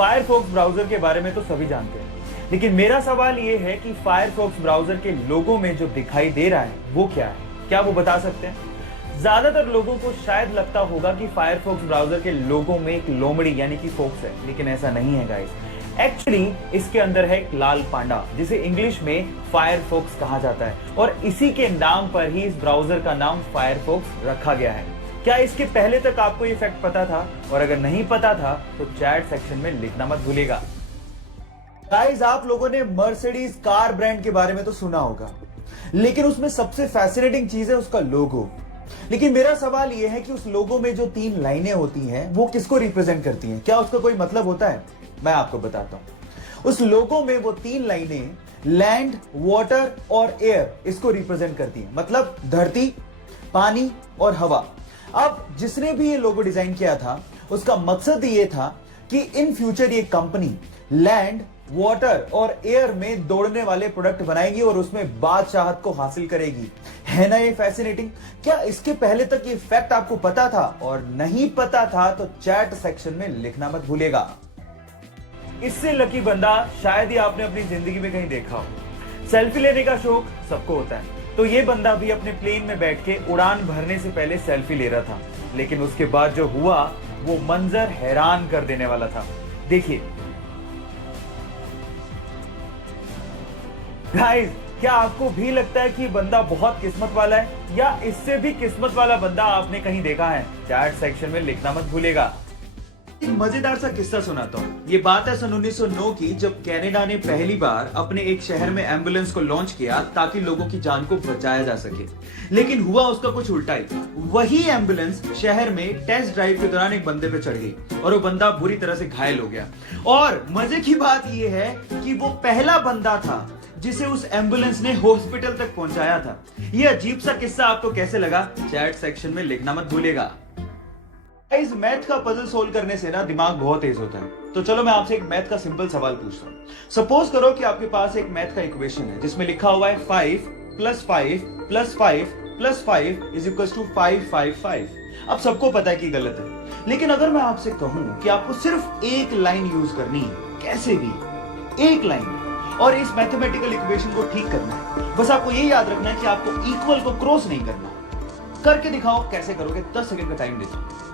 Firefox browser के बारे में तो सभी जानते हैं, लेकिन मेरा सवाल ये है कि फायरफॉक्स ब्राउजर के लोगो में जो दिखाई दे रहा है वो क्या है? क्या वो बता सकते हैं? ज्यादातर लोगों को शायद लगता होगा कि फायरफॉक्स ब्राउजर के लोगो में एक लोमड़ी यानी कि फोक्स है, लेकिन ऐसा नहीं है गाइस। एक्चुअली इसके अंदर है एक लाल पांडा, जिसे इंग्लिश में फायरफॉक्स कहा जाता है, और इसी के नाम पर ही इस ब्राउजर का नाम फायरफॉक्स रखा गया है। क्या इसके पहले तक आपको ये फैक्ट पता था? और अगर नहीं पता था तो चैट सेक्शन में लिखना मत भूलिएगा। गाइस, आप लोगों ने मर्सिडीज कार ब्रांड के बारे में तो सुना होगा, लेकिन उसमें सबसे फैसिनेटिंग चीज है उसका लोगो। लेकिन मेरा सवाल यह है कि उस लोगो में जो 3 लाइनें होती हैं वो किसको रिप्रेजेंट करती हैं? क्या उसका कोई मतलब होता है? मैं आपको बताता हूं। उस लोगो में वो 3 लाइनें लैंड, वाटर और एयर इसको रिप्रेजेंट करती हैं, मतलब धरती, पानी और हवा। अब जिसने भी ये लोगो डिजाइन किया था उसका मकसद ये था कि इन फ्यूचर ये कंपनी लैंड, वाटर और एयर में दौड़ने वाले प्रोडक्ट बनाएगी और उसमें बादशाहत को हासिल करेगी। है ना ये फैसिनेटिंग? क्या इसके पहले तक ये फैक्ट आपको पता था? और नहीं पता था तो चैट सेक्शन में लिखना मत भूलिएगा। इससे लकी बंदा शायद ही आपने अपनी जिंदगी में कहीं देखा हो। सेल्फी लेने का शौक सबको होता है, तो ये बंदा भी अपने प्लेन में बैठ के उड़ान भरने से पहले सेल्फी ले रहा था, लेकिन उसके बाद जो हुआ वो मंजर हैरान कर देने वाला था। देखिए गाइस, क्या आपको भी लगता है कि बंदा बहुत किस्मत वाला है, या इससे भी किस्मत वाला बंदा आपने कहीं देखा है? चैट सेक्शन में लिखना मत भूलिएगा। एक मजेदार सा किस्सा सुनाता हूँ। ये बात है सन 1909 की, जब कनाडा ने पहली बार अपने एक शहर में एम्बुलेंस को लॉन्च किया ताकि लोगों की जान को बचाया जा सके। लेकिन हुआ उसका कुछ उल्टा ही। वही एम्बुलेंस शहर में टेस्ट ड्राइव के दौरान एक बंदे पे चढ़ गई और वो बंदा बुरी तरह से घायल हो गया। और मजे की बात यह है कि वो पहला बंदा था जिसे उस एम्बुलेंस ने हॉस्पिटल तक पहुंचाया था। ये अजीब सा किस्सा आपको कैसे लगा? चैट सेक्शन में लिखना मत भूलिएगा। इस मैथ का पजल सोल्व करने से ना दिमाग बहुत तेज होता है। तो चलो मैं आपसे एक मैथ का सिंपल सवाल पूछता हूँ। सपोज करो कि आपके पास एक मैथ का इक्वेशन है जिसमें लिखा हुआ है 5 + 5 + 5 + 5 = 555। अब सबको पता है कि गलत है, लेकिन अगर मैं आपसे कहूं कि आपको सिर्फ एक लाइन यूज करनी है, कैसे भी एक लाइन, और इस मैथमेटिकल इक्वेशन को ठीक करना है, बस आपको ये याद रखना है कि आपको इक्वल को क्रॉस नहीं करना। करके दिखाओ कैसे करोगे, 10 सेकंड का टाइम देता हूं।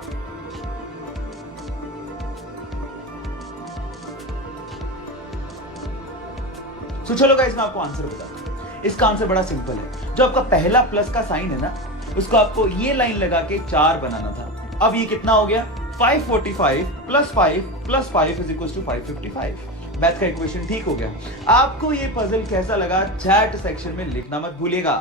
तो चलो गाइस, मैं आपको आंसर बताता हूं। इसका आंसर बड़ा सिंपल है। जो आपका पहला प्लस का साइन है ना, उसको आपको ये लाइन लगा के 4 बनाना था। अब ये कितना हो गया? 545 + 5 + 5 = 555। मैथ का इक्वेशन ठीक हो गया। आपको ये पजल कैसा लगा? चैट सेक्शन में लिखना मत भूलिएगा।